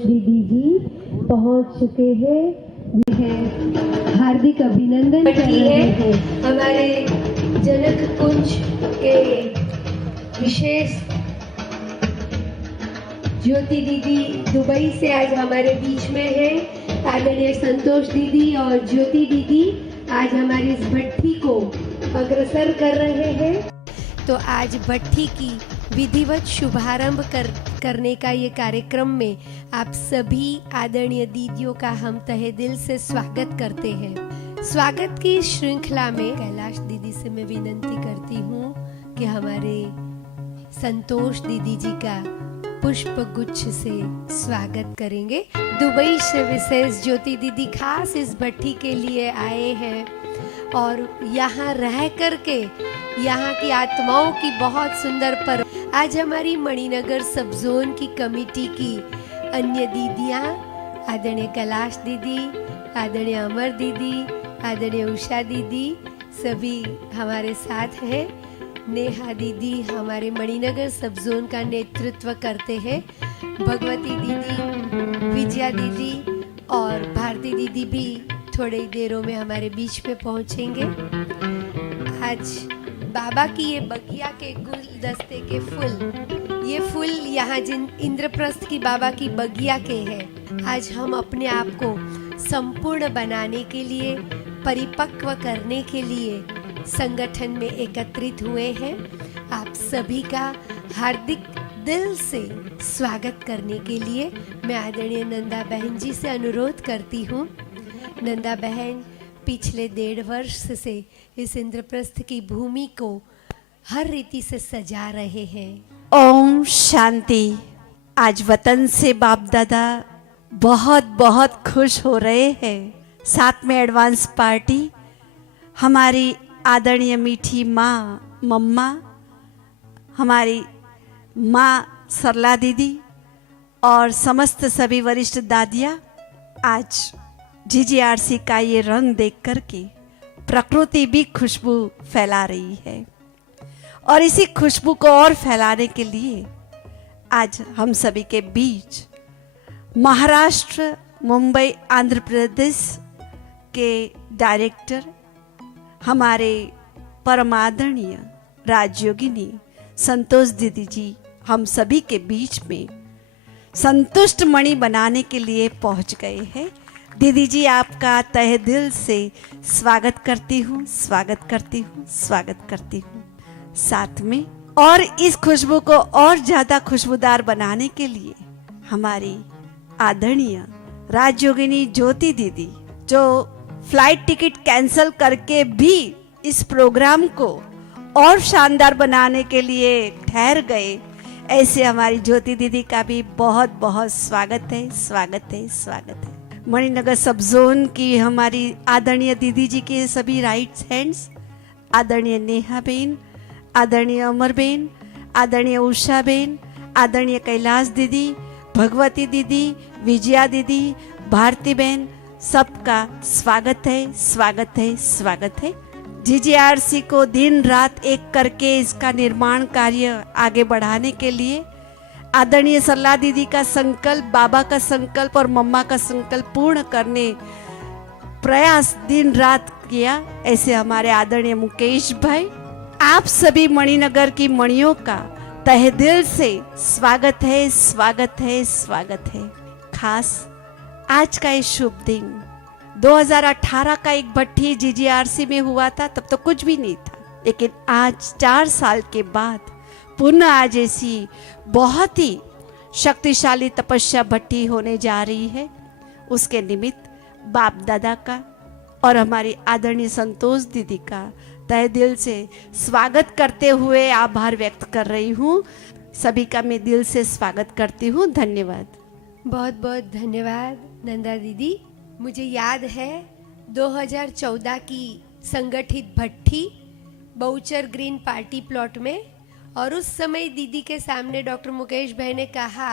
दीदी जी पहुंच चुके हैं। हार्दिक अभिनंदन कर रहे हैं। हमारे जनक कुंज के विशेष ज्योति दीदी दुबई से आज हमारे बीच में है। आदरणीय संतोष दीदी और ज्योति दीदी आज हमारी इस भट्ठी को अग्रसर कर रहे हैं। तो आज भट्ठी की विधिवत शुभारंभ करने का ये कार्यक्रम में आप सभी आदरणीय दीदियों का हम तहे दिल से स्वागत करते हैं। स्वागत की श्रृंखला में कैलाश दीदी से मैं विनती करती हूँ कि हमारे संतोष दीदी जी का पुष्प गुच्छ से स्वागत करेंगे। दुबई से विशेष ज्योति दीदी खास इस भट्ठी के लिए आए हैं और यहाँ रह करके यहाँ की आत्माओं की बहुत सुंदर पर आज हमारी मणिनगर सब जोन की कमेटी की अन्य दीदियाँ, आदरणीय कैलाश दीदी, आदरणीय अमर दीदी, आदरणीय उषा दीदी सभी हमारे साथ हैं। नेहा दीदी हमारे मणिनगर सब जोन का नेतृत्व करते हैं। भगवती दीदी, विजया दीदी और भारती दीदी भी थोड़ी देरों में हमारे बीच में पहुंचेंगे। आज बाबा की ये बगिया के गुलदस्ते के फूल, ये फूल यहाँ जिन इंद्रप्रस्थ की बाबा की बगिया के हैं। आज हम अपने आप को संपूर्ण बनाने के लिए, परिपक्व करने के लिए संगठन में एकत्रित हुए हैं। आप सभी का हार्दिक दिल से स्वागत करने के लिए मैं आदरणीय नंदा बहन जी से अनुरोध करती हूँ। नंदा बहन पिछले 1.5 वर्ष से इस इंद्रप्रस्थ की भूमि को हर रीति से सजा रहे हैं। ओम शांति। आज वतन से बाप दादा बहुत बहुत खुश हो रहे हैं। साथ में एडवांस पार्टी, हमारी आदरणीय मीठी माँ मम्मा, हमारी माँ सरला दीदी और समस्त सभी वरिष्ठ दादियाँ आज जीजीआरसी का ये रंग देख करके प्रकृति भी खुशबू फैला रही है और इसी खुशबू को और फैलाने के लिए आज हम सभी के बीच महाराष्ट्र, मुंबई, आंध्र प्रदेश के डायरेक्टर हमारे परमादरणीय राजयोगिनी संतोष दीदी जी हम सभी के बीच में संतुष्ट मणि बनाने के लिए पहुंच गए हैं। दीदी जी आपका तहे दिल से स्वागत करती हूँ, स्वागत करती हूँ, स्वागत करती हूँ। साथ में और इस खुशबू को और ज्यादा खुशबूदार बनाने के लिए हमारी आदरणीय राजयोगिनी ज्योति दीदी जो फ्लाइट टिकट कैंसिल करके भी इस प्रोग्राम को और शानदार बनाने के लिए ठहर गए, ऐसे हमारी ज्योति दीदी का भी बहुत बहुत स्वागत है, स्वागत है, स्वागत है। मणिनगर सब जोन की हमारी आदरणीय दीदी जी के सभी राइट हैंड्स, आदरणीय नेहा बेन, आदरणीय अमर बेन, आदरणीय उषा बेन, आदरणीय कैलाश दीदी, भगवती दीदी, विजया दीदी, भारती बेन, सबका स्वागत है, स्वागत है, स्वागत है। जीजीआरसी को दिन रात एक करके इसका निर्माण कार्य आगे बढ़ाने के लिए आदरणीय सरला दीदी का संकल्प, बाबा का संकल्प और मम्मा का संकल्प पूर्ण करने प्रयास दिन रात किया। ऐसे हमारे आदरणीय मुकेश भाई, आप सभी मणिनगर की मणियों का तहे दिल से स्वागत है, स्वागत है, स्वागत है। खास आज का ये शुभ दिन 2018 का एक भट्ठी जीजीआरसी में हुआ था, तब तो कुछ भी नहीं था, लेकिन आज 4 साल के बाद पुनः आज ऐसी बहुत ही शक्तिशाली तपस्या भट्ठी होने जा रही है। उसके निमित्त बाप दादा का और हमारी आदरणीय संतोष दीदी का तहे दिल से स्वागत करते हुए आभार व्यक्त कर रही हूँ। सभी का मैं दिल से स्वागत करती हूँ। धन्यवाद। बहुत बहुत धन्यवाद नंदा दीदी। मुझे याद है 2014 की संगठित भट्ठी बहुचर ग्रीन पार्टी प्लॉट में, और उस समय दीदी के सामने डॉक्टर मुकेश भाई ने कहा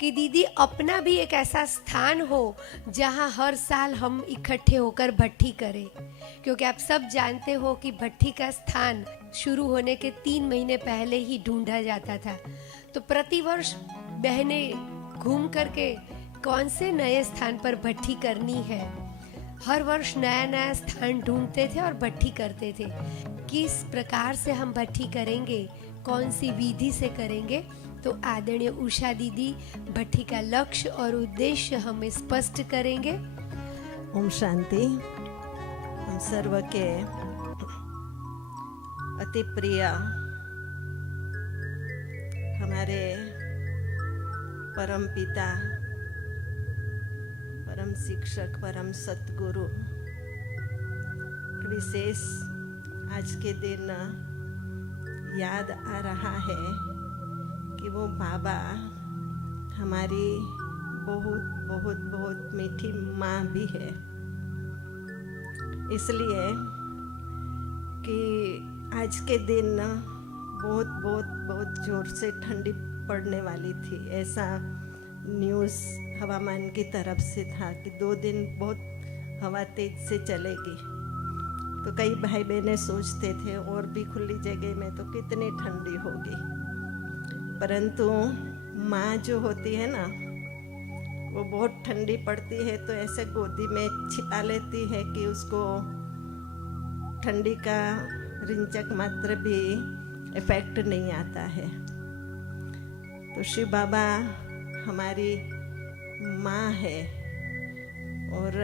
कि दीदी अपना भी एक ऐसा स्थान हो जहां हर साल हम इकट्ठे होकर भट्ठी करें, क्योंकि आप सब जानते हो कि भट्ठी का स्थान शुरू होने के 3 महीने पहले ही ढूंढा जाता था। तो प्रतिवर्ष बहनें घूम करके कौन से नए स्थान पर भट्ठी करनी है। हर वर्ष नया नया स्थान ढूंढते थे और भट्ठी करते थे। किस प्रकार से हम भट्ठी करेंगे, कौन सी विधि से करेंगे, तो आदरणीय उषा दीदी भट्ठी का लक्ष्य और उद्देश्य हमें स्पष्ट करेंगे। ओम शांति। हम सर्व के अति प्रिय हमारे परम पिता, परम शिक्षक, परम सतगुरु, विशेष आज के दिन याद आ रहा है कि वो बाबा हमारी बहुत बहुत बहुत मीठी माँ भी है। इसलिए कि आज के दिन बहुत बहुत बहुत जोर से ठंडी पड़ने वाली थी, ऐसा न्यूज़ हवामान की तरफ से था कि 2 दिन बहुत हवा तेज से चलेगी। तो कई भाई बहनें सोचते थे और भी खुली जगह में तो कितनी ठंडी होगी, परंतु माँ जो होती है ना, वो बहुत ठंडी पड़ती है तो ऐसे गोदी में छिपा लेती है कि उसको ठंडी का रिंचक मात्र भी इफेक्ट नहीं आता है। तो शिव बाबा हमारी माँ है और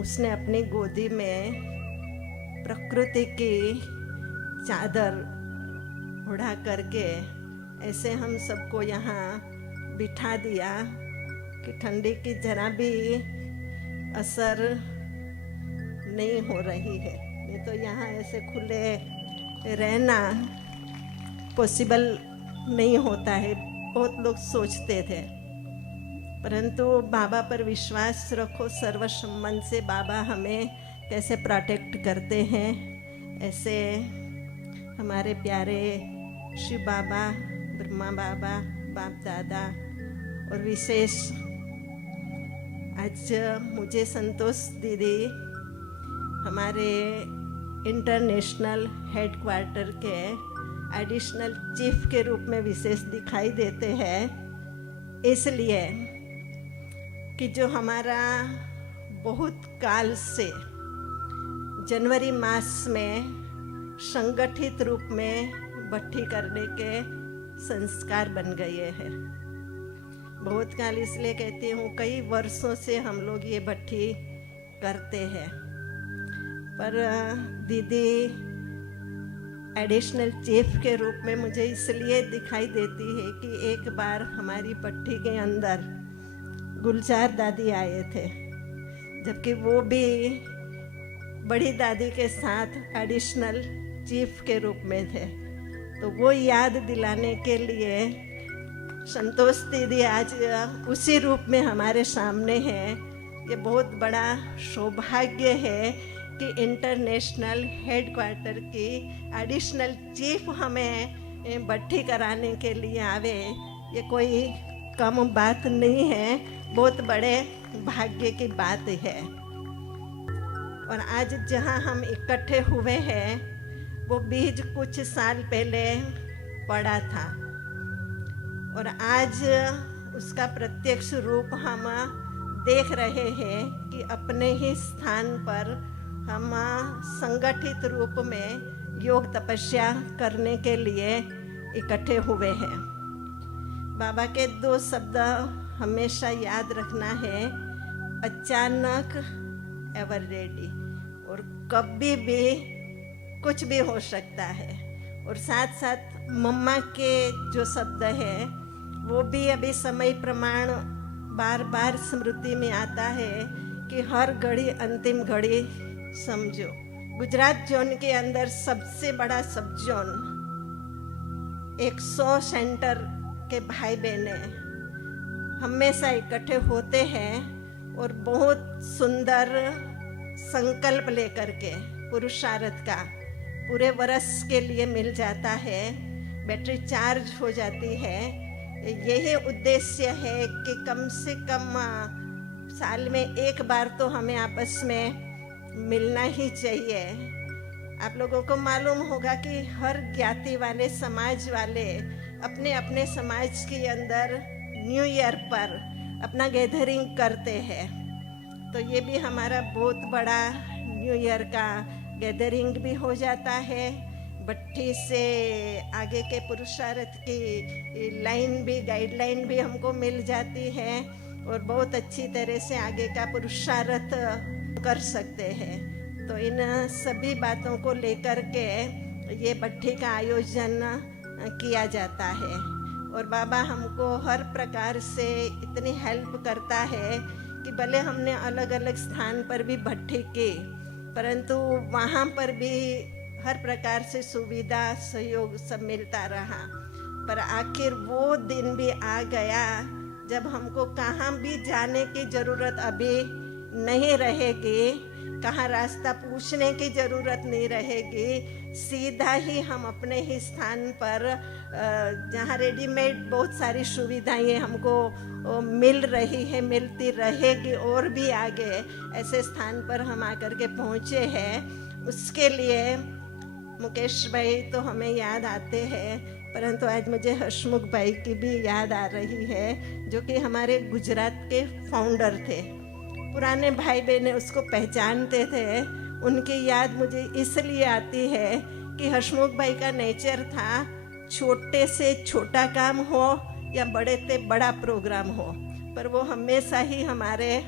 उसने अपनी गोदी में प्रकृति की चादर उड़ा करके ऐसे हम सबको यहाँ बिठा दिया कि ठंडी की जरा भी असर नहीं हो रही है। नहीं तो यहाँ ऐसे खुले रहना पॉसिबल नहीं होता है, बहुत लोग सोचते थे। परंतु बाबा पर विश्वास रखो, सर्व संबंध से बाबा हमें कैसे प्रोटेक्ट करते हैं। ऐसे हमारे प्यारे शिव बाबा, ब्रह्मा बाबा, बाप दादा और विशेष आज मुझे संतोष दीदी हमारे इंटरनेशनल हेडक्वार्टर के एडिशनल चीफ के रूप में विशेष दिखाई देते हैं, इसलिए कि जो हमारा बहुत काल से जनवरी मास में संगठित रूप में भट्ठी करने के संस्कार बन गए हैं। बहुत काल इसलिए कहती हूँ, कई वर्षों से हम लोग ये भट्ठी करते हैं, पर दीदी एडिशनल चीफ के रूप में मुझे इसलिए दिखाई देती है कि एक बार हमारी भट्ठी के अंदर गुलजार दादी आए थे, जबकि वो भी बड़ी दादी के साथ एडिशनल चीफ के रूप में थे। तो वो याद दिलाने के लिए संतोष दीदी आज उसी रूप में हमारे सामने है। ये बहुत बड़ा सौभाग्य है कि इंटरनेशनल हेडक्वार्टर की एडिशनल चीफ हमें भट्ठी कराने के लिए आवे, ये कोई कम बात नहीं है, बहुत बड़े भाग्य की बात है। और आज जहाँ हम इकट्ठे हुए हैं वो बीज कुछ साल पहले पड़ा था और आज उसका प्रत्यक्ष रूप हम देख रहे हैं कि अपने ही स्थान पर हम संगठित रूप में योग तपस्या करने के लिए इकट्ठे हुए हैं। बाबा के 2 शब्द हमेशा याद रखना है, अचानक एवर रेडी, और कभी भी कुछ भी हो सकता है। और साथ साथ मम्मा के जो शब्द है वो भी अभी समय प्रमाण बार बार स्मृति में आता है कि हर घड़ी अंतिम घड़ी समझो। गुजरात जोन के अंदर सबसे बड़ा सब जोन 100 सेंटर के भाई बहने हमेशा इकट्ठे होते हैं और बहुत सुंदर संकल्प लेकर के पुरुषार्थ का पूरे वर्ष के लिए मिल जाता है, बैटरी चार्ज हो जाती है। यही उद्देश्य है कि कम से कम साल में एक बार तो हमें आपस में मिलना ही चाहिए। आप लोगों को मालूम होगा कि हर ज्ञाति वाले समाज वाले अपने अपने समाज के अंदर न्यू ईयर पर अपना गैदरिंग करते हैं। तो ये भी हमारा बहुत बड़ा न्यू ईयर का गैदरिंग भी हो जाता है। भट्ठी से आगे के पुरुषार्थ की लाइन भी, गाइडलाइन भी हमको मिल जाती है और बहुत अच्छी तरह से आगे का पुरुषार्थ कर सकते हैं। तो इन सभी बातों को लेकर के ये भट्ठी का आयोजन किया जाता है और बाबा हमको हर प्रकार से इतनी हेल्प करता है कि भले हमने अलग अलग स्थान पर भी भट्ठी की, परंतु वहाँ पर भी हर प्रकार से सुविधा सहयोग सब मिलता रहा। पर आखिर वो दिन भी आ गया जब हमको कहाँ भी जाने की ज़रूरत अभी नहीं रहेगी, कहाँ रास्ता पूछने की ज़रूरत नहीं रहेगी। सीधा ही हम अपने ही स्थान पर, जहाँ रेडीमेड बहुत सारी सुविधाएं हमको मिल रही है, मिलती रहेगी और भी आगे ऐसे स्थान पर हम आकर के पहुँचे हैं। उसके लिए मुकेश भाई तो हमें याद आते हैं, परंतु आज मुझे हसमुख भाई की भी याद आ रही है, जो कि हमारे गुजरात के फाउंडर थे। पुराने भाई बहन उसको पहचानते थे। उनकी याद मुझे इसलिए आती है कि हसमुख भाई का नेचर था छोटे से छोटा काम हो या बड़े से बड़ा प्रोग्राम हो, पर वो हमेशा ही हमारे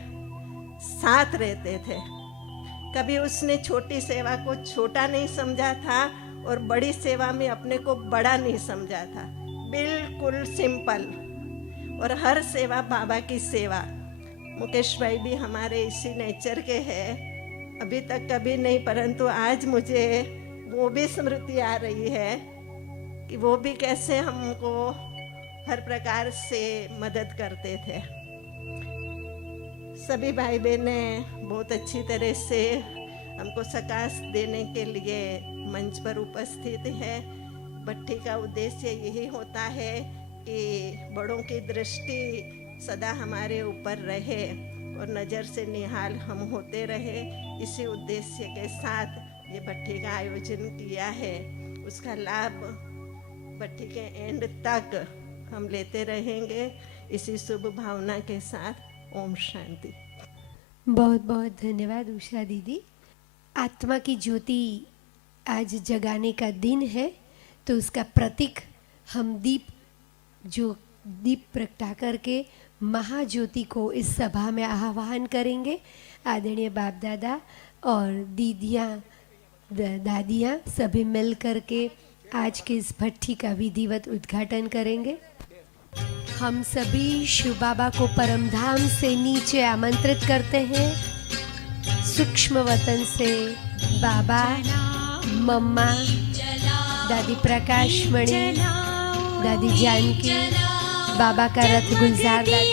साथ रहते थे। कभी उसने छोटी सेवा को छोटा नहीं समझा था और बड़ी सेवा में अपने को बड़ा नहीं समझा था। बिल्कुल सिंपल, और हर सेवा बाबा की सेवा। मुकेश भाई भी हमारे इसी नेचर के हैं। अभी तक कभी नहीं, परंतु आज मुझे वो भी स्मृति आ रही है कि वो भी कैसे हमको हर प्रकार से मदद करते थे। सभी भाई बहनें बहुत अच्छी तरह से हमको सकाश देने के लिए मंच पर उपस्थित है। भट्ठी का उद्देश्य यही होता है कि बड़ों की दृष्टि सदा हमारे ऊपर रहे और नज़र से निहाल हम होते रहे। इसी उद्देश्य के साथ ये भट्ठी का आयोजन किया है। उसका लाभ भट्ठी के एंड तक हम लेते रहेंगे। इसी शुभ भावना के साथ ओम शांति। बहुत बहुत धन्यवाद उषा दीदी। आत्मा की ज्योति आज जगाने का दिन है, तो उसका प्रतीक हम दीप प्रगटा करके महाज्योति को इस सभा में आह्वान करेंगे। आदरणीय बाप दादा और दीदियाँ दादियाँ सभी मिल करके आज के इस भट्ठी का विधिवत उद्घाटन करेंगे। हम सभी शिव बाबा को परमधाम से नीचे आमंत्रित करते हैं। सूक्ष्म वतन से बाबा, मम्मा, दादी प्रकाशमणि, दादी जानकी, बाबा का रथ गुलजार दादी,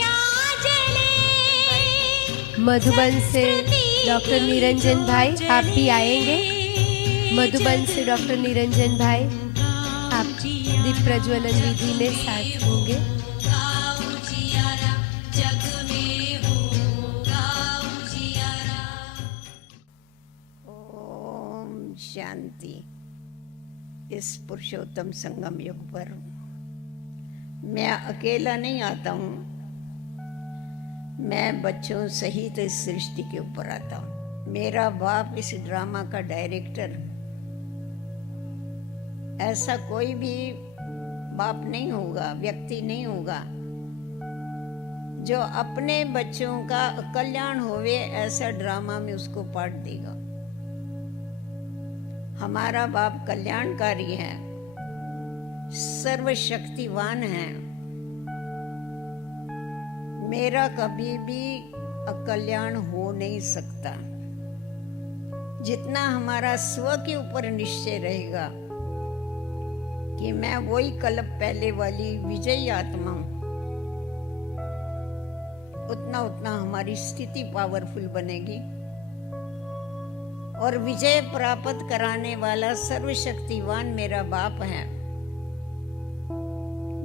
मधुबन से डॉक्टर निरंजन भाई, आप भी आएंगे। मधुबन से डॉक्टर निरंजन भाई, आप दीप प्रज्वलन विधि में साथ होंगे। ओम शांति। इस पुरुषोत्तम संगम युग पर मैं अकेला नहीं आता हूँ, मैं बच्चों सहित इस सृष्टि के ऊपर आता हूँ। मेरा बाप इस ड्रामा का डायरेक्टर, ऐसा कोई भी बाप नहीं होगा, व्यक्ति नहीं होगा जो अपने बच्चों का कल्याण होवे ऐसा ड्रामा में उसको पार्ट देगा। हमारा बाप कल्याणकारी है, सर्वशक्तिवान है। मेरा कभी भी अकल्याण हो नहीं सकता। जितना हमारा स्व के ऊपर निश्चय रहेगा कि मैं वही कल्प पहले वाली विजयी आत्मा हूं, उतना उतना हमारी स्थिति पावरफुल बनेगी और विजय प्राप्त कराने वाला सर्वशक्तिवान मेरा बाप है,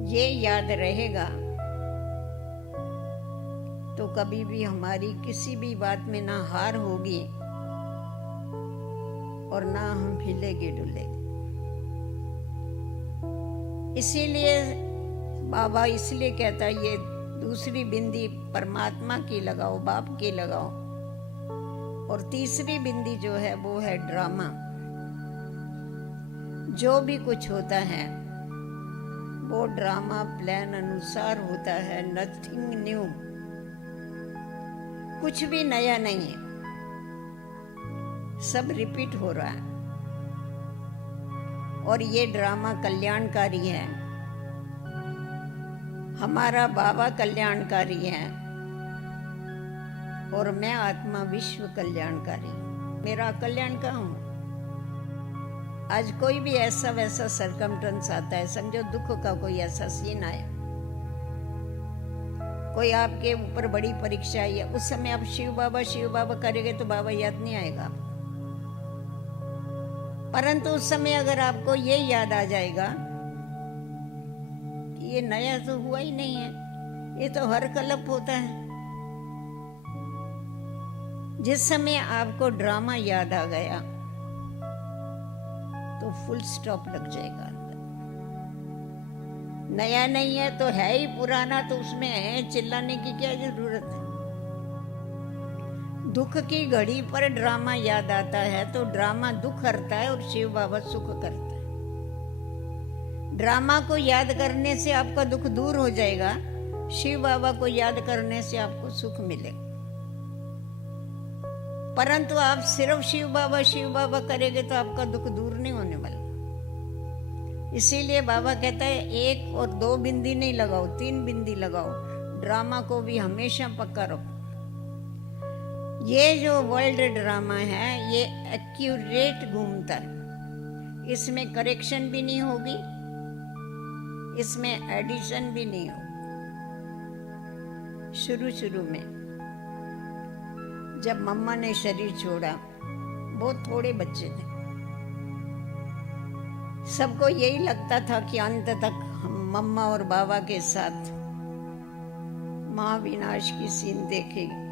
ये याद रहेगा तो कभी भी हमारी किसी भी बात में ना हार होगी और ना हम हिलेगे डुलेगे। इसीलिए बाबा इसलिए कहता है ये दूसरी बिंदी परमात्मा की लगाओ, बाप की लगाओ, और तीसरी बिंदी जो है वो है ड्रामा। जो भी कुछ होता है वो ड्रामा प्लान अनुसार होता है, नथिंग न्यू, कुछ भी नया नहीं है, सब रिपीट हो रहा है। और ये ड्रामा कल्याणकारी है, हमारा बाबा कल्याणकारी है और मैं आत्मा विश्व कल्याणकारी। मेरा कल्याण कहाँ हूं? आज कोई भी ऐसा वैसा सरकमस्टेंस आता है, समझो दुख का कोई ऐसा सीन आया, कोई आपके ऊपर बड़ी परीक्षा आई है, उस समय आप शिव बाबा करेंगे तो बाबा याद नहीं आएगा आपको। परंतु उस समय अगर आपको ये याद आ जाएगा कि ये नया तो हुआ ही नहीं है, ये तो हर कल्प होता है। जिस समय आपको ड्रामा याद आ गया तो फुल स्टॉप लग जाएगा अंदर। नया नहीं है तो है ही पुराना, तो उसमें चिल्लाने की क्या जरूरत है। दुख की घड़ी पर ड्रामा याद आता है तो ड्रामा दुख करता है और शिव बाबा सुख करता है। ड्रामा को याद करने से आपका दुख दूर हो जाएगा, शिव बाबा को याद करने से आपको सुख मिलेगा। परंतु आप सिर्फ शिव बाबा करेंगे तो आपका दुख दूर नहीं होने वाला। इसीलिए बाबा कहता है 1 और 2 बिंदी नहीं लगाओ, 3 बिंदी लगाओ। ड्रामा को भी हमेशा पक्का रखो। ये जो वर्ल्ड ड्रामा है ये एक्यूरेट घूमता है, इसमें करेक्शन भी नहीं होगी, इसमें एडिशन भी नहीं होगी। शुरू में जब मम्मा ने शरीर छोड़ा, बहुत थोड़े बच्चे थे, सबको यही लगता था कि अंत तक हम मम्मा और बाबा के साथ महाविनाश की सीन देखेंगे,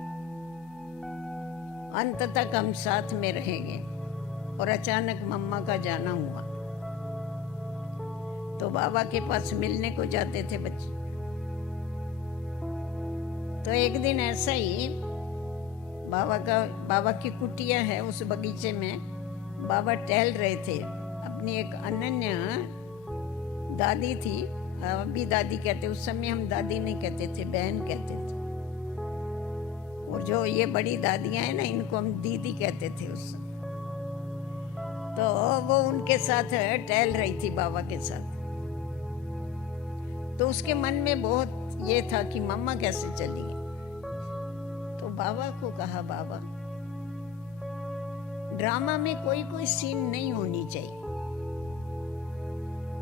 अंत तक हम साथ में रहेंगे। और अचानक मम्मा का जाना हुआ तो बाबा के पास मिलने को जाते थे बच्चे। तो एक दिन ऐसा ही बाबा की कुटिया है, उस बगीचे में बाबा टहल रहे थे। अपनी एक अनन्या दादी थी, अभी दादी कहते, उस समय हम दादी नहीं कहते थे, बहन कहते थे। और जो ये बड़ी दादियां हैं ना, इनको हम दीदी कहते थे उस समय। तो वो उनके साथ टहल रही थी बाबा के साथ। तो उसके मन में बहुत ये था कि मम्मा कैसे चली गई। तो बाबा को कहा, बाबा ड्रामा में कोई सीन नहीं होनी चाहिए।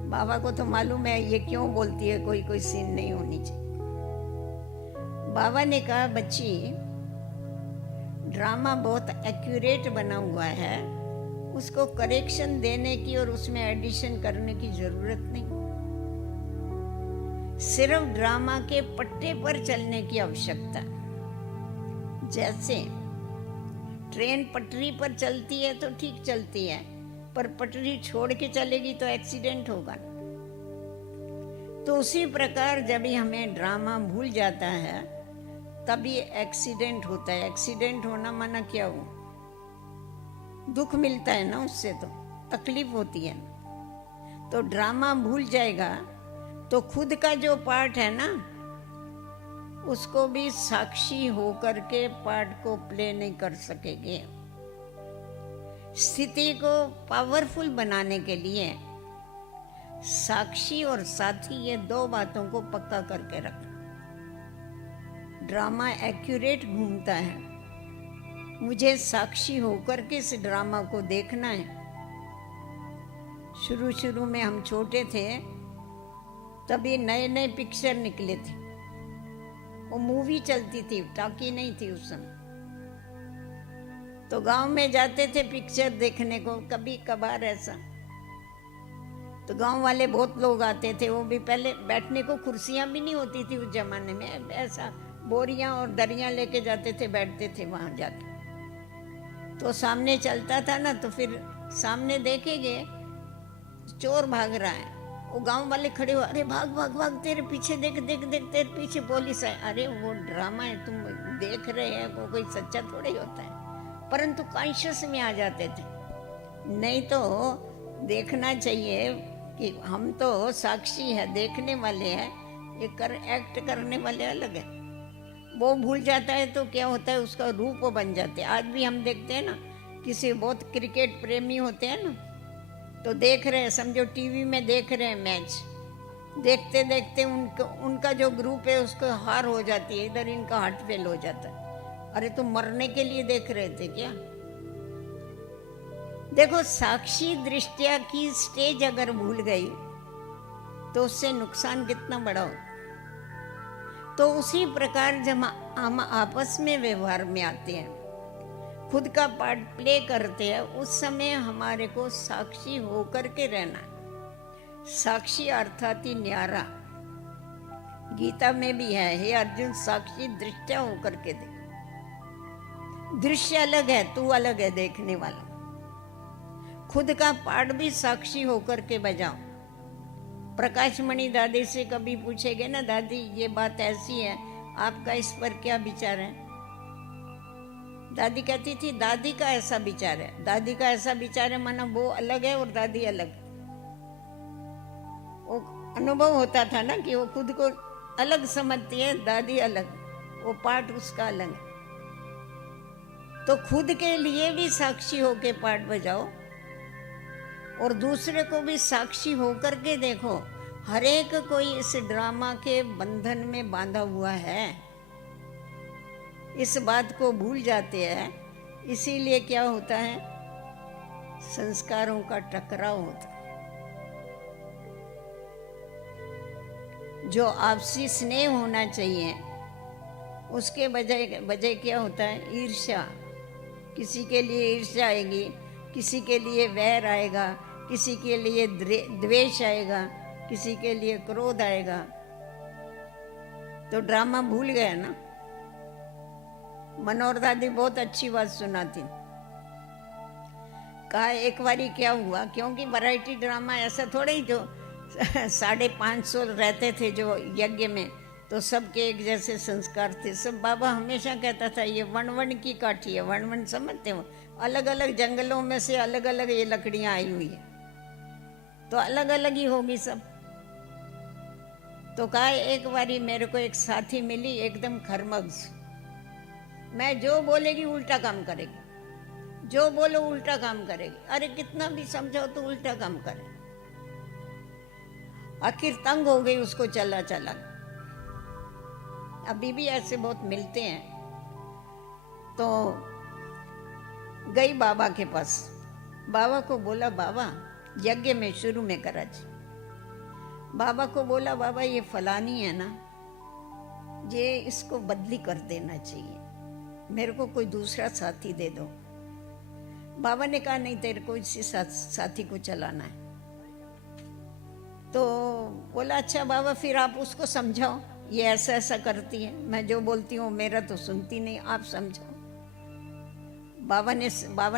बाबा को तो मालूम है ये क्यों बोलती है कोई सीन नहीं होनी चाहिए। बाबा ने कहा, बच्ची ड्रामा बहुत एक्यूरेट बना हुआ है, उसको करेक्शन देने की और उसमें एडिशन करने की जरूरत नहीं। सिर्फ ड्रामा के पट्टे पर चलने की आवश्यकता। जैसे ट्रेन पटरी पर चलती है तो ठीक चलती है, पर पटरी छोड़ के चलेगी तो एक्सीडेंट होगा। तो उसी प्रकार जब ही हमें ड्रामा भूल जाता है तभी एक्सीडेंट होता है। एक्सीडेंट होना माना क्या हो? दुख मिलता है ना, उससे तो तकलीफ होती है। तो ड्रामा भूल जाएगा तो खुद का जो पार्ट है ना, उसको भी साक्षी होकर के पार्ट को प्ले नहीं कर सकेंगे। स्थिति को पावरफुल बनाने के लिए साक्षी और साथी, ये 2 बातों को पक्का करके रखना। ड्रामा एक्यूरेट घूमता है, मुझे साक्षी होकर के इस ड्रामा को देखना है। शुरू में हम छोटे थे तभी नए पिक्चर निकले थे, वो मूवी चलती थी, टाकी नहीं थी उस समय। तो गांव में जाते थे पिक्चर देखने को कभी कभार ऐसा। तो गांव वाले बहुत लोग आते थे, वो भी पहले बैठने को कुर्सियां भी नहीं होती थी उस जमाने में, ऐसा बोरियां और दरियां लेके जाते थे, बैठते थे वहां जाके। तो सामने चलता था ना, तो फिर सामने देखेंगे चोर भाग रहा है वो गांव वाले खड़े हो, अरे भाग भाग भाग, तेरे पीछे देख देख देख, तेरे पीछे पुलिस है। अरे वो ड्रामा है, तुम देख रहे हैं, वो कोई सच्चा थोड़ा ही होता है। परंतु कॉन्शियस में आ जाते थे। नहीं तो देखना चाहिए कि हम तो साक्षी है, देखने वाले हैं, ये एक्ट करने वाले अलग है। वो भूल जाता है तो क्या होता है, उसका रूप बन जाते हैं। आज भी हम देखते हैं ना, किसी बहुत क्रिकेट प्रेमी होते हैं ना, तो देख रहे हैं, समझो टीवी में देख रहे हैं मैच, देखते देखते उनका जो ग्रुप है उसको हार हो जाती है, इधर इनका हार्ट फेल हो जाता है। अरे तुम मरने के लिए देख रहे थे क्या? देखो, साक्षी दृष्टिया की स्टेज अगर भूल गई तो उससे नुकसान कितना बड़ा हो। तो उसी प्रकार जब हम आपस में व्यवहार में आते हैं, खुद का पार्ट प्ले करते हैं, उस समय हमारे को साक्षी होकर के रहना है। साक्षी अर्थात ही न्यारा, गीता में भी है, हे अर्जुन साक्षी दृष्टिया होकर के देख। दृश्य अलग है, तू अलग है देखने वाला। खुद का पार्ट भी साक्षी होकर के बजाओ। प्रकाशमणि दादी से कभी पूछेगे ना, दादी ये बात ऐसी है, आपका इस पर क्या विचार है? दादी कहती थी दादी का ऐसा विचार है। दादी का ऐसा विचार है माना वो अलग है और दादी अलग। वो अनुभव होता था ना कि वो खुद को अलग समझती है, दादी अलग, वो पार्ट उसका अलग है। तो खुद के लिए भी साक्षी होके पार्ट बजाओ और दूसरे को भी साक्षी होकर के देखो। हर एक कोई इस ड्रामा के बंधन में बांधा हुआ है, इस बात को भूल जाते हैं। इसीलिए क्या होता है, संस्कारों का टकराव होता है। जो आपसी स्नेह होना चाहिए उसके बजाय क्या होता है, ईर्ष्या। किसी के लिए ईर्ष्या आएगी, किसी के लिए वैर आएगा, किसी के लिए द्वेष आएगा, किसी के लिए क्रोध आएगा। तो ड्रामा भूल गए ना। मनोहर दादी बहुत अच्छी बात सुनाती। कहा एक बारी क्या हुआ, क्योंकि वैरायटी ड्रामा ऐसा थोड़े ही जो 550 रहते थे जो यज्ञ में, तो सबके एक जैसे संस्कार थे सब। बाबा हमेशा कहता था ये वन की काठी है। वन समझते हो, अलग अलग जंगलों में से अलग अलग ये लकड़ियां आई हुई है, तो अलग अलग ही होगी सब। तो कहा एक बारी मेरे को एक साथी मिली, एकदम खरमग्स। मैं जो बोलेगी उल्टा काम करेगी, जो बोलो उल्टा काम करेगी। अरे कितना भी समझाओ तो उल्टा काम करे। आखिर तंग हो गई, उसको चला चला। अभी भी ऐसे बहुत मिलते हैं। तो गई बाबा के पास, बाबा को बोला बाबा, यज्ञ में शुरू में कराची, बाबा को बोला बाबा ये फलानी है ना, ये इसको बदली कर देना चाहिए, मेरे को कोई दूसरा साथी दे दो। बाबा ने कहा नहीं, तेरे को इसी साथी को चलाना है। तो बोला अच्छा बाबा, फिर आप उसको समझाओ, ये ऐसा ऐसा करती है, मैं जो बोलती हूँ मेरा तो सुनती नहीं, आप समझाओ। बाबा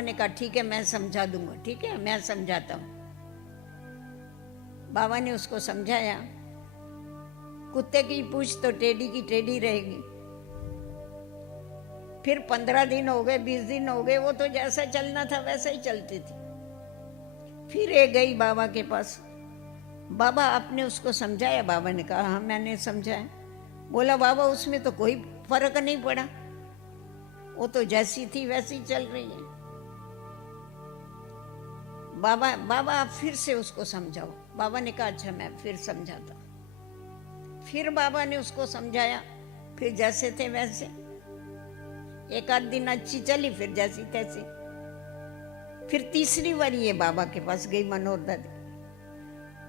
ने कहा ठीक है मैं समझा दूंगा। ठीक है मैं समझाता हूँ। बाबा ने उसको समझाया। कुत्ते की पूंछ तो टेढ़ी की टेढ़ी रहेगी। फिर 15 दिन हो गए, 20 दिन हो गए, वो तो जैसा चलना था वैसा ही चलती थी। फिर ये गई बाबा के पास। बाबा आपने उसको समझाया? बाबा ने कहा हाँ मैंने समझाया। बोला बाबा उसमें तो कोई फर्क नहीं पड़ा, वो तो जैसी थी वैसी चल रही है। बाबा आप फिर से उसको समझाओ। बाबा ने कहा अच्छा मैं फिर समझाता। फिर बाबा ने उसको समझाया, फिर जैसे थे वैसे। एक आध दिन अच्छी चली, फिर जैसी तैसी। फिर तीसरी बार ये बाबा के पास गई मनोहर दादी।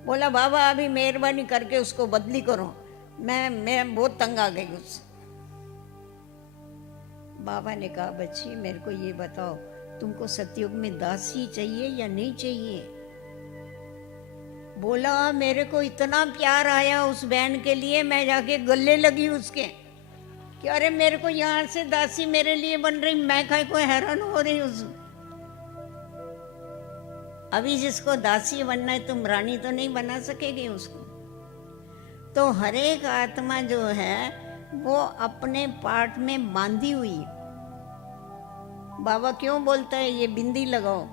बोला बाबा अभी मेहरबानी करके उसको बदली करो, मैं बहुत तंग आ गई उससे। बाबा ने कहा बच्ची मेरे को ये बताओ, तुमको सतयुग में दासी चाहिए या नहीं चाहिए? बोला मेरे को इतना प्यार आया उस बहन के लिए, मैं जाके गले लगी उसके कि अरे मेरे को यहाँ से दासी मेरे लिए बन रही, मैं काहे को हैरान हो रही हूँ। अभी जिसको दासी बनना है तुम रानी तो नहीं बना सकेगी उसको। तो हर एक आत्मा जो है वो अपने पार्ट में बांधी हुई है। बाबा क्यों बोलता है ये बिंदी लगाओ?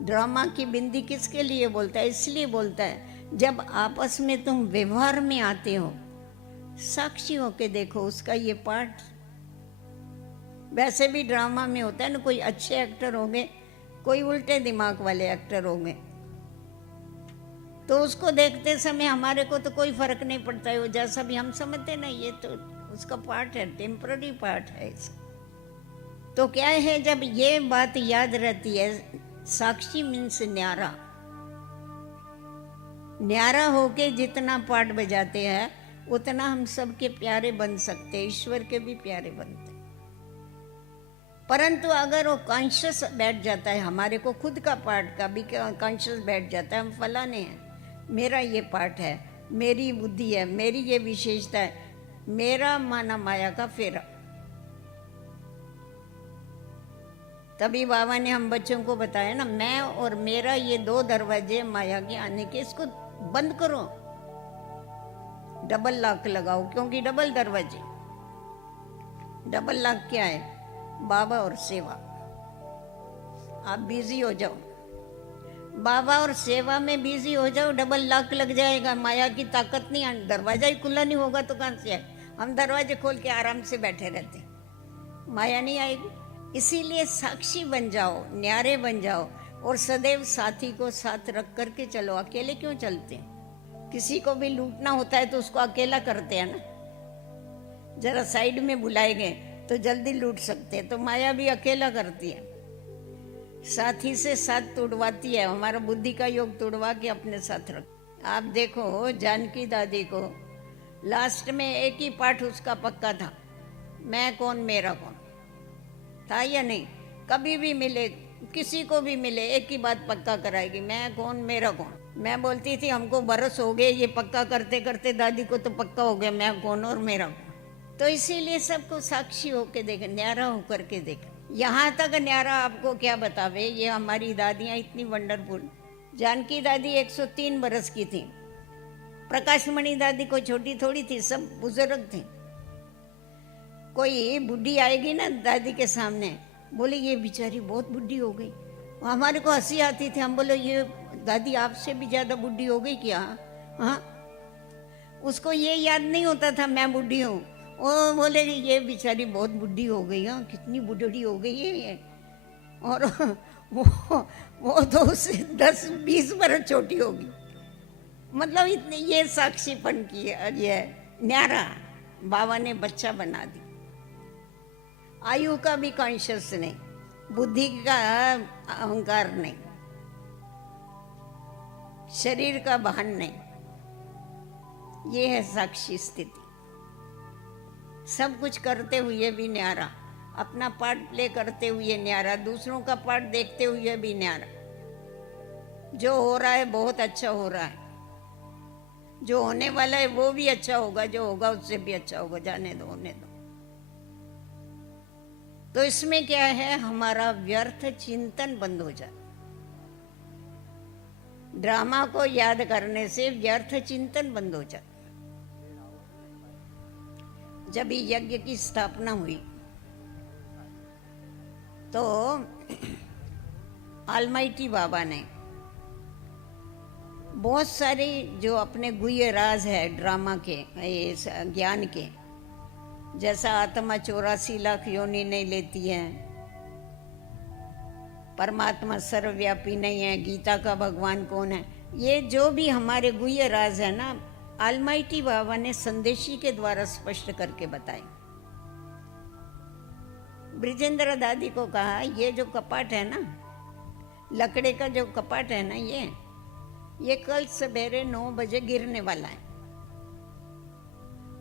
ड्रामा की बिंदी किसके लिए बोलता है? इसलिए बोलता है जब आपस में तुम व्यवहार में आते हो, साक्षी होके देखो उसका ये पार्ट। वैसे भी ड्रामा में होता है ना, कोई अच्छे एक्टर होंगे, कोई उल्टे दिमाग वाले एक्टर होंगे, तो उसको देखते समय हमारे को तो कोई फर्क नहीं पड़ता है, वो जैसा भी हम समझते ना, ये तो उसका पार्ट है, टेम्पररी पार्ट है इसका। तो क्या है, जब ये बात याद रहती है, साक्षी मीन्स न्यारा। न्यारा होके जितना पार्ट बजाते हैं उतना हम सबके प्यारे बन सकते, ईश्वर के भी प्यारे बनते। परंतु अगर वो कॉन्शियस बैठ जाता है, हमारे को खुद का पार्ट का भी कॉन्शियस बैठ जाता है, हम फलाने हैं, मेरा ये पार्ट है, मेरी बुद्धि है, मेरी ये विशेषता है, मेरा माना माया का फेरा। तभी बाबा ने हम बच्चों को बताया ना, मैं और मेरा ये दो दरवाजे माया के आने के, इसको बंद करो, डबल लॉक लगाओ, क्योंकि डबल दरवाजे। डबल लॉक क्या है? बाबा और सेवा। आप बिजी हो जाओ, बाबा और सेवा में बिजी हो जाओ, डबल लॉक लग जाएगा, माया की ताकत नहीं आनी, दरवाजा ही खुला नहीं होगा तो कहां से आए? हम दरवाजे खोल के आराम से बैठे रहते, माया नहीं आएगी। इसीलिए साक्षी बन जाओ, न्यारे बन जाओ, और सदैव साथी को साथ रख करके चलो। अकेले क्यों चलते हैं? किसी को भी लूटना होता है तो उसको अकेला करते हैं ना, जरा साइड में बुलाए गए तो जल्दी लूट सकते हैं। तो माया भी अकेला करती है, साथी से साथ तुड़वाती है, हमारा बुद्धि का योग तुड़वा के अपने साथ रख। आप देखो जानकी दादी को लास्ट में एक ही पाठ उसका पक्का था, मैं कौन मेरा कौन, था या नहीं? कभी भी मिले, किसी को भी मिले, एक ही बात पक्का कराएगी, मैं कौन मेरा कौन। मैं बोलती थी हमको बरस हो गए ये पक्का करते करते, दादी को तो पक्का हो गया मैं कौन और मेरा कौन। तो इसीलिए सबको साक्षी होके देखे, न्यारा होकर के देखे। यहाँ तक न्यारा आपको क्या बतावे, ये हमारी दादियाँ इतनी वंडरफुल। जानकी दादी 103 बरस की थी, प्रकाशमणि दादी कोई छोटी थोड़ी थी, सब बुजुर्ग थे। कोई बुढ़ी आएगी ना दादी के सामने, बोले ये बेचारी बहुत बुढ़ी हो गई, हमारे को हंसी आती थी। हम बोले ये दादी आपसे भी ज्यादा बुढ़ी हो गई क्या? हाँ, उसको ये याद नहीं होता था मैं बुढ़ी हूँ, वो बोले ये बेचारी बहुत बुढ़ी हो गई, हाँ कितनी बुढ़ी हो गई है ये। और वो तो उससे 10-20 बरस छोटी होगी। मतलब इतने ये साक्षीपन की ये न्यारा बाबा ने बच्चा बना दी। आयु का भी कॉन्शियस नहीं, बुद्धि का अहंकार नहीं, शरीर का भान नहीं, ये है साक्षी स्थिति। सब कुछ करते हुए भी न्यारा, अपना पार्ट प्ले करते हुए न्यारा, दूसरों का पार्ट देखते हुए भी न्यारा। जो हो रहा है बहुत अच्छा हो रहा है, जो होने वाला है वो भी अच्छा होगा, जो होगा उससे भी अच्छा होगा, जाने दो, होने दो। तो इसमें क्या है, हमारा व्यर्थ चिंतन बंद हो जाता। ड्रामा को याद करने से व्यर्थ चिंतन बंद हो जाता। जब यज्ञ की स्थापना हुई तो ऑलमाइटी बाबा ने बहुत सारे जो अपने गुह्य राज है ड्रामा के, ज्ञान के, जैसा आत्मा 84 लाख योनि नहीं लेती है, परमात्मा सर्वव्यापी नहीं है, गीता का भगवान कौन है, ये जो भी हमारे गुह्य राज है ना, ऑलमाइटी बाबा ने संदेशी के द्वारा स्पष्ट करके बताए। ब्रिजेंद्र दादी को कहा ये जो कपाट है ना, लकड़े का जो कपाट है ना, ये कल सवेरे 9 बजे गिरने वाला है।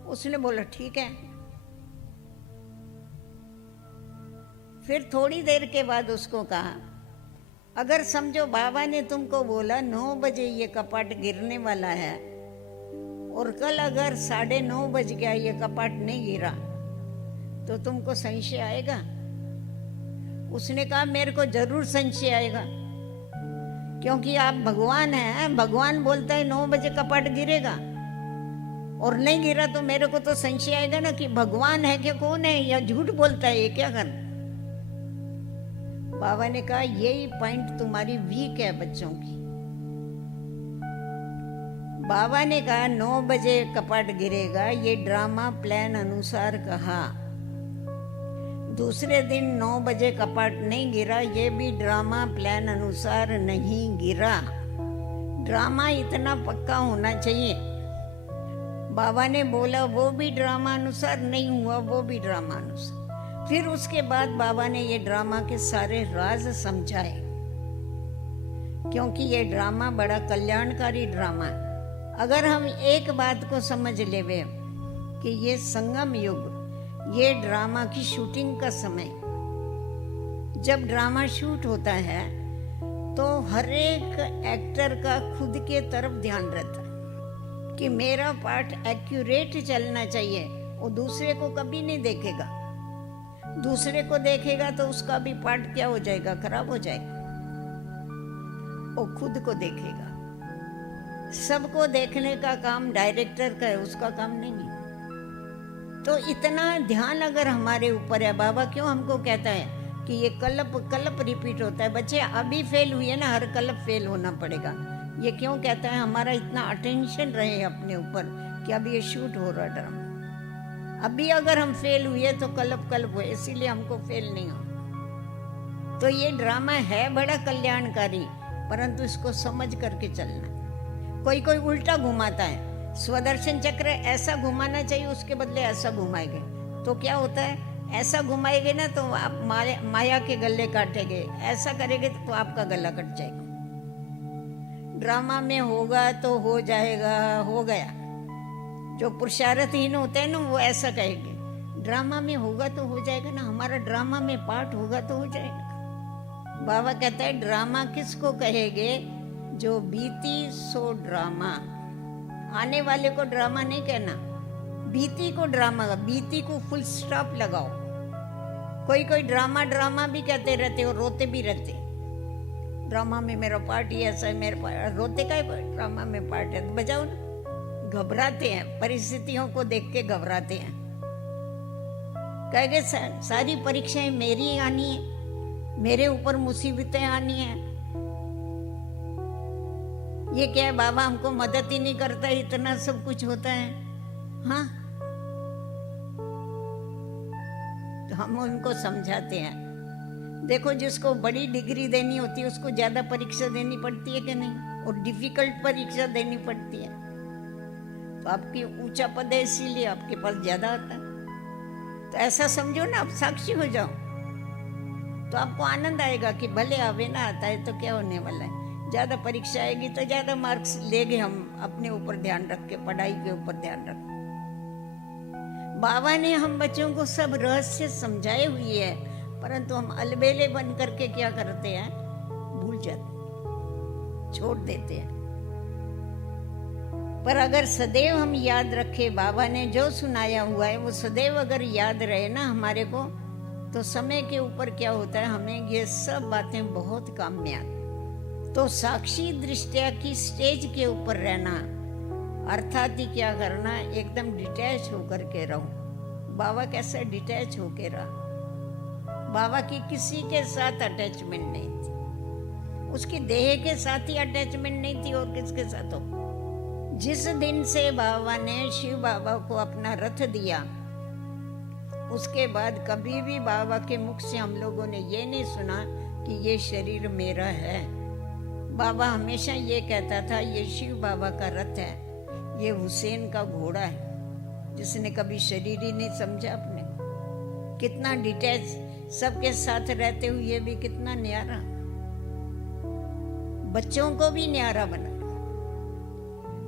उसने बोला ठीक है। फिर थोड़ी देर के बाद उसको कहा अगर समझो बाबा ने तुमको बोला 9 बजे ये कपाट गिरने वाला है और कल अगर 9:30 बज गया ये कपाट नहीं गिरा तो तुमको संशय आएगा? उसने कहा मेरे को जरूर संशय आएगा। क्योंकि आप भगवान हैं, भगवान बोलता है 9 बजे कपाट गिरेगा, और नहीं गिरा तो मेरे को तो संशय आएगा ना कि भगवान है कि कौन है, या झूठ बोलता है, ये क्या करना। बाबा ने कहा यही पॉइंट तुम्हारी वीक है बच्चों की। बाबा ने कहा 9 बजे कपाट गिरेगा, ये ड्रामा प्लान अनुसार कहा। दूसरे दिन 9 बजे कपाट नहीं गिरा, ये भी ड्रामा प्लान अनुसार नहीं गिरा। ड्रामा इतना पक्का होना चाहिए। बाबा ने बोला वो भी ड्रामा अनुसार नहीं हुआ, वो भी ड्रामा अनुसार। फिर उसके बाद बाबा ने ये ड्रामा के सारे राज समझाए, क्योंकि ये ड्रामा बड़ा कल्याणकारी ड्रामा है। अगर हम एक बात को समझ लेवे कि ये संगम युग, ये ड्रामा की शूटिंग का समय, जब ड्रामा शूट होता है तो हर एक एक्टर का खुद के तरफ ध्यान रहता है कि मेरा पार्ट एक्यूरेट चलना चाहिए। वो दूसरे को कभी नहीं देखेगा, दूसरे को देखेगा तो उसका भी पार्ट क्या हो जाएगा, खराब हो जाएगा। वो खुद को देखेगा। सबको देखने का काम डायरेक्टर का है, उसका काम नहीं है। तो इतना ध्यान अगर हमारे ऊपर है, बाबा क्यों हमको कहता है कि ये कलप रिपीट होता है। बच्चे अभी फेल हुए ना, हर कलप फेल होना पड़ेगा। ये क्यों कहता है, हमारा इतना अटेंशन रहे अपने ऊपर कि अभी ये शूट हो रहा ड्रामा। अभी अगर हम फेल हुए तो कलप हुए, इसीलिए हमको फेल नहीं हो। तो ये ड्रामा है बड़ा कल्याणकारी, परंतु इसको समझ करके चलना। कोई उल्टा घुमाता है, स्वदर्शन चक्र ऐसा घुमाना चाहिए, उसके बदले ऐसा घुमाएंगे तो क्या होता है, ऐसा घुमाएंगे ना तो आप माया के गले काटेंगे, ऐसा करेंगे तो आपका गला कट जाएगा। ड्रामा में होगा तो हो जाएगा, हो गया। जो पुरुषार्थहीन होते हैं ना वो ऐसा कहेंगे, ड्रामा में होगा तो हो जाएगा ना, हमारा ड्रामा में पार्ट होगा तो हो जाएगा। बाबा कहता है ड्रामा किसको कहेंगे, जो बीती सो ड्रामा। आने वाले को ड्रामा नहीं कहना, बीती को ड्रामा, बीती को फुल स्टॉप लगाओ। कोई ड्रामा भी कहते रहते और रोते भी रहते। ड्रामा में मेरा पार्ट ही ऐसा है, मेरे पार्ट, रोते का है, ड्रामा में पार्ट है तो बजाओ ना। घबराते हैं, परिस्थितियों को देख के घबराते हैं, कहेंगे सारी परीक्षाएं मेरी आनी है, मेरे ऊपर मुसीबतें आनी है। ये क्या है, बाबा हमको मदद ही नहीं करता, इतना सब कुछ होता है। हाँ, तो हम उनको समझाते हैं, देखो जिसको बड़ी डिग्री देनी होती है उसको ज्यादा परीक्षा देनी पड़ती है कि नहीं, और डिफिकल्ट परीक्षा देनी पड़ती है। तो आपकी ऊंचा पद है इसीलिए आपके पास ज्यादा आता है। तो ऐसा समझो ना, आप साक्षी हो जाओ तो आपको आनंद आएगा कि भले आवे ना आता है तो क्या होने वाला है। ज्यादा परीक्षा आएगी तो ज्यादा मार्क्स लेंगे हम, अपने ऊपर ध्यान रख के, पढ़ाई के ऊपर ध्यान रख। बाबा ने हम बच्चों को सब रहस्य समझाए हुए है, परंतु हम अलबेले बन करके क्या करते हैं, भूल जाते, छोड़ देते हैं। पर अगर सदैव हम याद रखें, बाबा ने जो सुनाया हुआ है वो सदैव अगर याद रहे ना हमारे को, तो समय के ऊपर क्या होता है, हमें ये सब बातें बहुत काम में आती। तो साक्षी दृष्टिया की स्टेज के ऊपर रहना, अर्थात ही क्या करना, एकदम डिटैच होकर के रहो। बाबा कैसे डिटैच होके रहा, बाबा की किसी के साथ अटैचमेंट नहीं थी, उसकी देह के साथ ही अटैचमेंट नहीं थी, और किसके साथ हो। जिस दिन से बाबा ने शिव बाबा को अपना रथ दिया, उसके बाद कभी भी बाबा के मुख से हम लोगों ने ये नहीं सुना कि ये शरीर मेरा है। बाबा हमेशा ये कहता था, ये शिव बाबा का रथ है, ये हुसैन का घोड़ा है। जिसने कभी शरीर ही नहीं समझा अपने, कितना डिटैच, सबके साथ रहते हुए भी कितना न्यारा, बच्चों को भी न्यारा बना।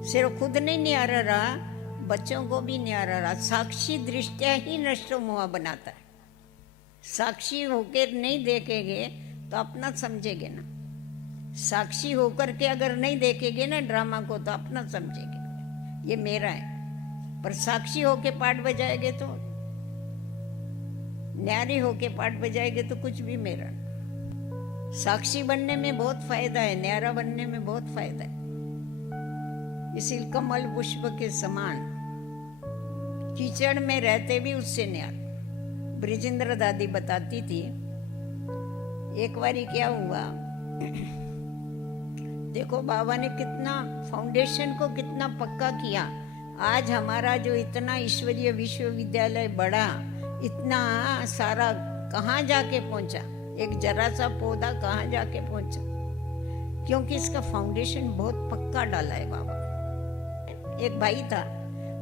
सिर्फ खुद नहीं न्यारा रहा, बच्चों को भी न्यारा रहा। साक्षी दृष्टिया ही नष्टो मोह बनाता है। साक्षी होकर नहीं देखेंगे तो अपना समझेंगे ना, साक्षी होकर के अगर नहीं देखेंगे ना ड्रामा को तो अपना समझेंगे ये मेरा है। पर साक्षी होके पाठ बजाएंगे तो, न्यारी होके पाठ बजाएंगे तो कुछ भी मेरा। साक्षी बनने में बहुत फायदा है, न्यारा बनने में बहुत फायदा है। इसीलिए कमल पुष्प के समान कीचड़ में रहते भी उससे न्यारा। ब्रिजेंद्र दादी बताती थी, एक बारी क्या हुआ, देखो बाबा ने कितना फाउंडेशन को कितना पक्का किया। आज हमारा जो इतना ईश्वरीय विश्वविद्यालय बड़ा, इतना सारा कहाँ जाके पहुंचा, एक जरा सा पौधा कहाँ जाके पहुंचा, क्योंकि इसका फाउंडेशन बहुत पक्का डाला है बाबा। एक भाई था,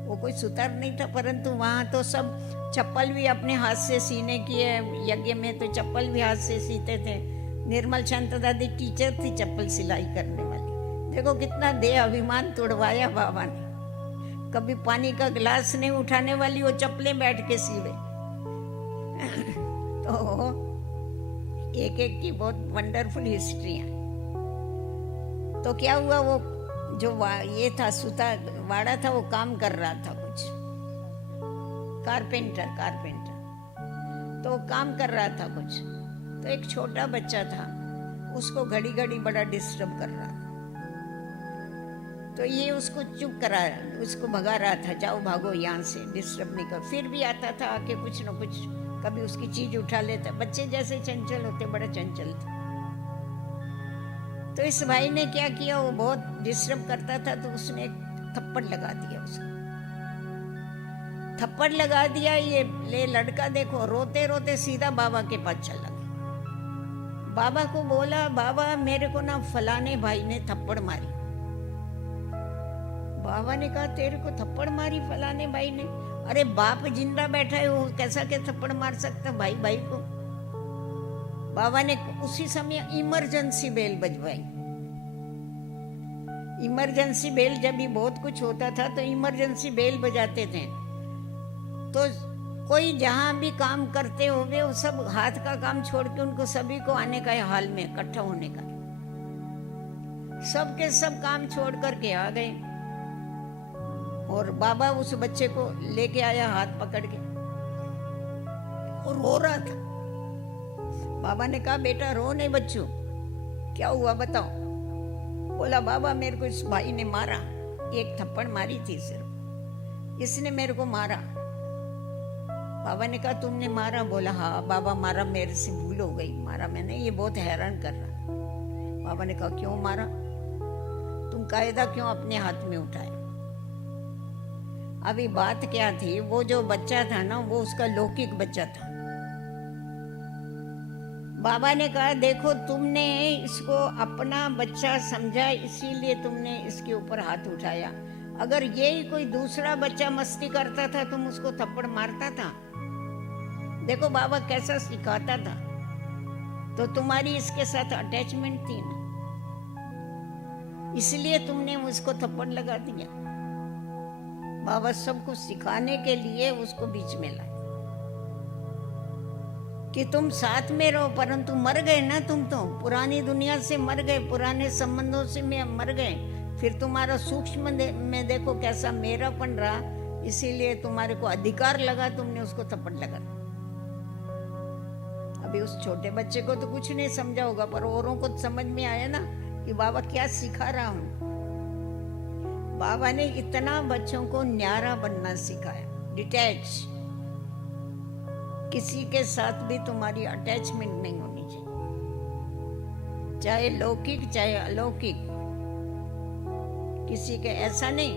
वो कोई सुतार नहीं था, परंतु वहां तो सब चप्पल भी अपने हाथ से सीने की है, यज्ञ में तो चप्पल भी हाथ से सीते थे। निर्मल शांत दादी टीचर थी चप्पल सिलाई करने वाली। देखो कितना देह अभिमान तोड़वाया बाबा ने। कभी पानी का गिलास नहीं उठाने वाली, वो चप्पलें बैठ के सीवे। तो एक एक की बहुत वंडरफुल हिस्ट्री है। तो क्या हुआ, वो जो ये था सूता वाड़ा था, वो काम कर रहा था कुछ, कारपेंटर तो काम कर रहा था कुछ। तो एक छोटा बच्चा था, उसको घड़ी घड़ी बड़ा डिस्टर्ब कर रहा था। तो ये उसको चुप करा, उसको भगा रहा था, जाओ भागो यहाँ से, डिस्टर्ब नहीं कर। फिर भी आता था आके कुछ न कुछ, कभी उसकी चीज उठा लेता। बच्चे जैसे चंचल होते, बड़ा चंचल था। तो इस भाई ने क्या किया, वो बहुत डिस्टर्ब करता था, तो उसने एक थप्पड़ लगा दिया उसको। थप्पड़ लगा दिया, ये ले लड़का देखो रोते रोते सीधा बाबा के पास चला गया। बाबा को बोला, बाबा मेरे को ना फलाने भाई ने थप्पड़ मारी। बाबा ने कहा, तेरे को थप्पड़ मारी फलाने भाई ने? अरे बाप जिंदा बैठा है, वो कैसा के थप्पड़ मार सकता भाई भाई को? बाबा ने उसी समय इमरजेंसी बेल बजवाई। इमरजेंसी बेल जब भी बहुत कुछ होता था तो इमरजेंसी बेल बजाते थे। तो कोई जहां भी काम करते होंगे, वो सब हाथ का काम छोड़ के उनको सभी को आने का है, हाल में इकट्ठा होने का। सब के सब काम छोड़ करके आ गए, और बाबा उस बच्चे को लेके आया हाथ पकड़ के, और रो रहा था। बाबा ने कहा, बेटा रो नहीं बच्चों, क्या हुआ बताओ? बोला, बाबा मेरे को इस भाई ने मारा, एक थप्पड़ मारी थी सिर्फ, इसने मेरे को मारा। बाबा ने कहा, तुमने मारा? बोला, हाँ बाबा मारा, मेरे से भूल हो गई, मारा मैंने, ये बहुत हैरान कर रहा। बाबा ने कहा, क्यों मारा? तुम कायदा क्यों अपने हाथ में उठाए? अभी बात क्या थी, वो जो बच्चा था ना, वो उसका लौकिक बच्चा था। बाबा ने कहा, देखो तुमने इसको अपना बच्चा समझा, इसीलिए तुमने इसके ऊपर हाथ उठाया। अगर यही कोई दूसरा बच्चा मस्ती करता था, तुम उसको थप्पड़ मारता था? देखो बाबा कैसा सिखाता था। तो तुम्हारी इसके साथ अटैचमेंट थी ना, इसलिए तुमने उसको थप्पड़ लगा दिया। बाबा सब कुछ सिखाने के लिए उसको बीच में लाए कि तुम साथ में रहो, परंतु मर गए ना तुम, तो पुरानी दुनिया से मर गए, पुराने संबंधों से मर गए। फिर तुम्हारा सूक्ष्म में देखो कैसा मेरापन रहा, इसीलिए तुम्हारे को अधिकार लगा, तुमने उसको थप्पड़ लगा। अभी उस छोटे बच्चे को तो कुछ नहीं समझा होगा, पर औरों को समझ में आया ना कि बाबा क्या सिखा रहा हूं। बाबा ने इतना बच्चों को न्यारा बनना सिखाया, डिटैच। किसी के साथ भी तुम्हारी अटैचमेंट नहीं होनी चाहिए, चाहे लौकिक चाहे अलौकिक। किसी के ऐसा नहीं,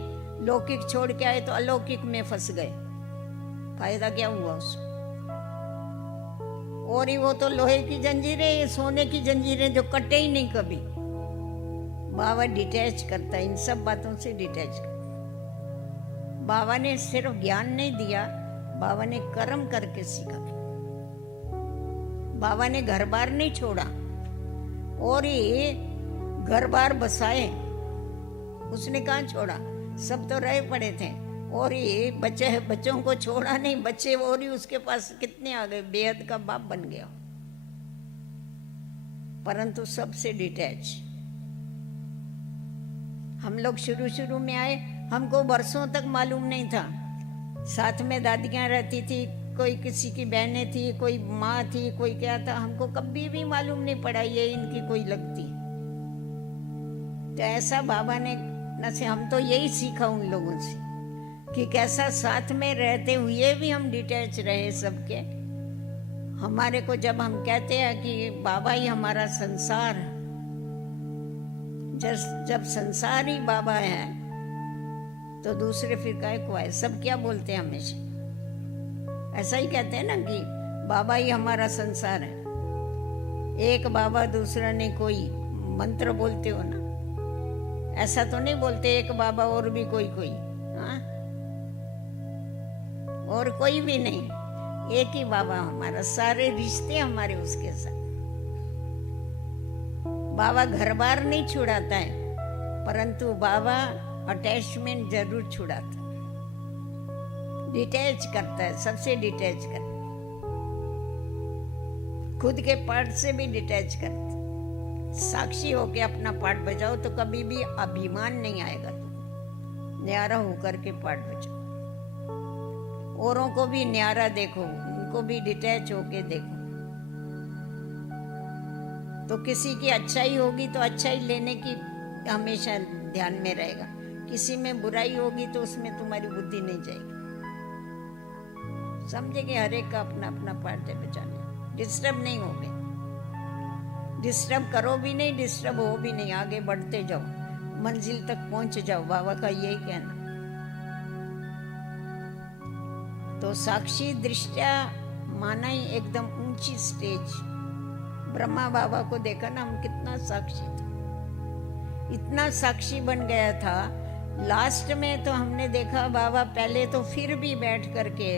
लौकिक छोड़ के आए तो अलौकिक में फंस गए, फायदा क्या हुआ उसको? और ही वो तो लोहे की जंजीरें, सोने की जंजीरें जो कटे ही नहीं कभी। बाबा डिटैच करता है, इन सब बातों से डिटैच करता। बाबा ने सिर्फ ज्ञान नहीं दिया, बाबा ने कर्म करके सीखा। बाबा ने घर बार नहीं छोड़ा, और ये घर बार बसाए, उसने कहाँ छोड़ा? सब तो रहे पड़े थे, और ये बच्चों को छोड़ा नहीं। बच्चे और ही उसके पास कितने आ गए, बेहद का बाप बन गया, परंतु सबसे डिटैच। हम लोग शुरू में आए, हमको बरसों तक मालूम नहीं था। साथ में दादियां रहती थी, कोई किसी की बहनें थी, कोई माँ थी, कोई क्या था, हमको कभी भी मालूम नहीं पड़ा ये इनकी कोई लगती। तो ऐसा बाबा ने न से हम तो यही सीखा उन लोगों से कि कैसा साथ में रहते हुए भी हम डिटैच रहे सबके। हमारे को जब हम कहते हैं कि बाबा ही हमारा संसार, जब संसार ही बाबा है तो दूसरे फिर काय को आए। सब क्या बोलते हैं हमेशा, ऐसा ही कहते हैं ना कि बाबा ही हमारा संसार है। एक बाबा दूसरा ने कोई मंत्र बोलते हो ना, ऐसा तो नहीं बोलते एक बाबा और भी कोई कोई, हाँ, और कोई भी नहीं, एक ही बाबा हमारा, सारे रिश्ते हमारे उसके साथ। बाबा घर बार नहीं छुड़ाता है, परंतु बाबा अटैचमेंट जरूर छुड़ाता है, डिटैच करता है, सबसे डिटैच करता है, खुद के पार्ट से भी डिटैच करता है। साक्षी होके अपना पार्ट बजाओ तो कभी भी अभिमान नहीं आएगा, तुम न्यारा होकर के पार्ट बजाओ। औरों को भी न्यारा देखो, उनको भी डिटैच होके देखो, तो किसी की अच्छाई होगी तो अच्छाई लेने की हमेशा ध्यान में रहेगा, किसी में बुराई होगी तो उसमें तुम्हारी बुद्धि नहीं जाएगी। समझेंगे हर एक का अपना अपना पार्ट है बचाने, डिस्टर्ब नहीं होगे, डिस्टर्ब करो भी नहीं, डिस्टर्ब हो भी नहीं, आगे बढ़ते जाओ, मंजिल तक पहुंच जाओ, बाबा का यही कहना। तो साक्षी दृष्टया माना ही एकदम ऊंची स्टेज। ब्रह्मा बाबा को देखा ना, हम कितना साक्षी था, इतना साक्षी बन गया था। लास्ट में तो हमने देखा बाबा पहले तो फिर भी बैठ करके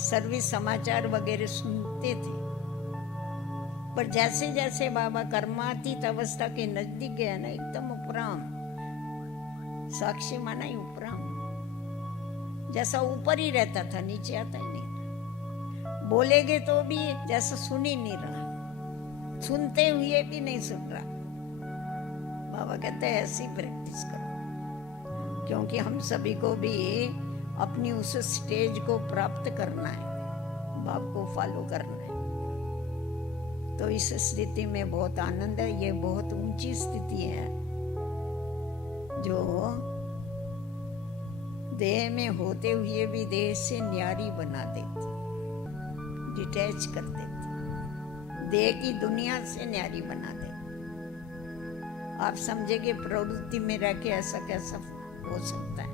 सर्विस समाचार वगैरह सुनते थे, पर जैसे जैसे बाबा कर्मातीत अवस्था के नजदीक गया ना, एकदम उपराम, साक्षी माना ही उपराम, जैसा ऊपर ही रहता था, नीचे आता ही नहीं था। बोलेगे तो भी जैसा सुन ही नहीं रहा, सुनते हुए भी नहीं सुन रहा। बाबा कहते हैं ऐसी प्रैक्टिस करो, क्योंकि हम सभी को भी अपनी उस स्टेज को प्राप्त करना है, बाप को फॉलो करना है। तो इस स्थिति में बहुत आनंद है, ये बहुत ऊंची स्थिति है जो देह में होते हुए भी देह से न्यारी बना देती, डिटैच कर देती, देह की दुनिया से न्यारी बना देती। आप समझेंगे प्रवृत्ति में रह के ऐसा कैसा हो सकता है,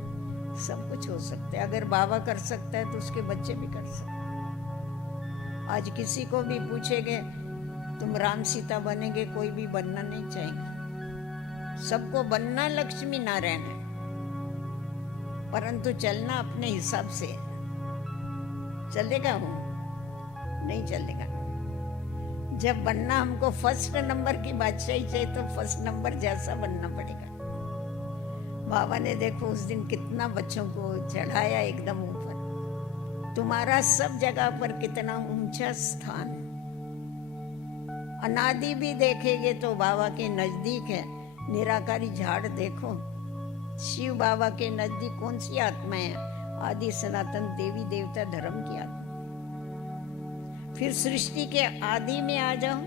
सब कुछ हो सकता है। अगर बाबा कर सकता है तो उसके बच्चे भी कर सकते हैं। आज किसी को भी पूछेंगे तुम राम सीता बनेंगे, कोई भी बनना नहीं चाहेंगे। सबको बनना लक्ष्मी नारायण है, परंतु चलना अपने हिसाब से। चलेगा वो नहीं चलेगा। जब बनना हमको फर्स्ट नंबर की बादशाही चाहिए तो फर्स्ट नंबर जैसा बनना पड़ेगा। बाबा ने देखो उस दिन कितना बच्चों को चढ़ाया एकदम ऊपर। तुम्हारा सब जगह पर कितना ऊंचा स्थान। अनादि भी देखेंगे तो बाबा के नजदीक है। निराकारी झाड़ देखो, शिव बाबा के नजदीक कौन सी आत्मा है? आदि सनातन देवी देवता धर्म की आत्मा। फिर सृष्टि के आदि में आ जाओ,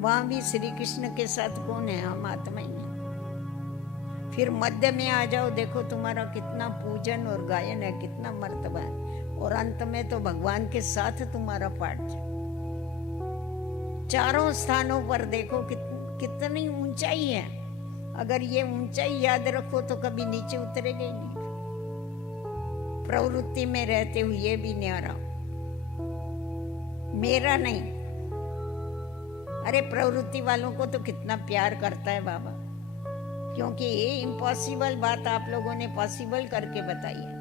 वहां भी श्री कृष्ण के साथ कौन है? हम आत्मा ही हैं। फिर मध्य में आ जाओ, देखो तुम्हारा कितना पूजन और गायन है, कितना मर्तबा है। और अंत में तो भगवान के साथ तुम्हारा पाठ। चारों स्थानों पर देखो कितनी ऊंचाई है। अगर ये ऊंचाई याद रखो तो कभी नीचे उतरेगा ही नहीं। प्रवृत्ति में रहते हुए भी न्यारा, मेरा नहीं। अरे प्रवृत्ति वालों को तो कितना प्यार करता है बाबा, क्योंकि ये इम्पॉसिबल बात आप लोगों ने पॉसिबल करके बताई है।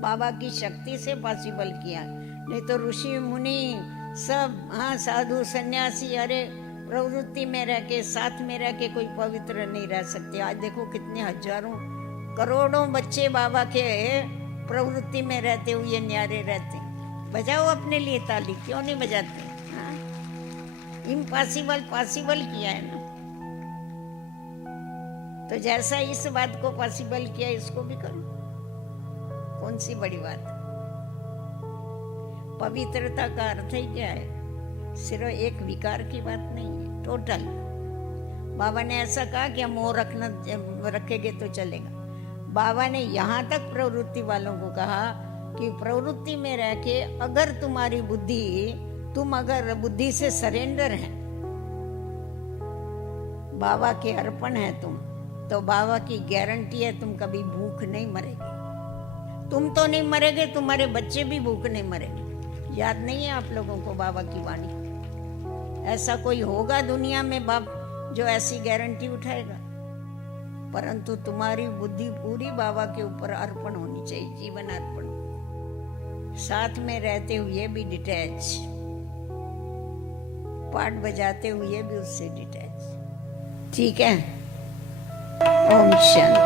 बाबा की शक्ति से पॉसिबल किया, नहीं तो ऋषि मुनि सब, हाँ, साधु सन्यासी, अरे प्रवृत्ति में रह के, साथ में रह के कोई पवित्र नहीं रह सकते। आज देखो कितने हजारों करोड़ों बच्चे बाबा के प्रवृत्ति में रहते हुए न्यारे रहते। बजाओ अपने लिए ताली, क्यों नहीं बजाते? हाँ, इम्पॉसिबल पॉसिबल किया है ना। तो जैसा इस बात को पॉसिबल किया, इसको भी करो। कौन सी बड़ी बात? पवित्रता का अर्थ ही क्या है? सिर्फ एक विकार की बात नहीं है, टोटल। बाबा ने ऐसा कहा कि हम वो रखेंगे तो चलेगा। बाबा ने यहाँ तक प्रवृत्ति वालों को कहा कि प्रवृत्ति में रह के अगर तुम्हारी तुम अगर बुद्धि से सरेंडर है, बाबा के अर्पण है तुम, तो बाबा की गारंटी है तुम कभी भूख नहीं मरेगे। तुम तो नहीं मरेगे, तुम्हारे बच्चे भी भूख नहीं मरेंगे। याद नहीं है आप लोगों को बाबा की वाणी? ऐसा कोई होगा दुनिया में बाप जो ऐसी गारंटी उठाएगा? परंतु तुम्हारी बुद्धि पूरी बाबा के ऊपर अर्पण होनी चाहिए, जीवन अर्पण, साथ में रहते हुए भी डिटैच, पाठ बजाते हुए भी उससे डिटैच। ठीक है? ओम शांति।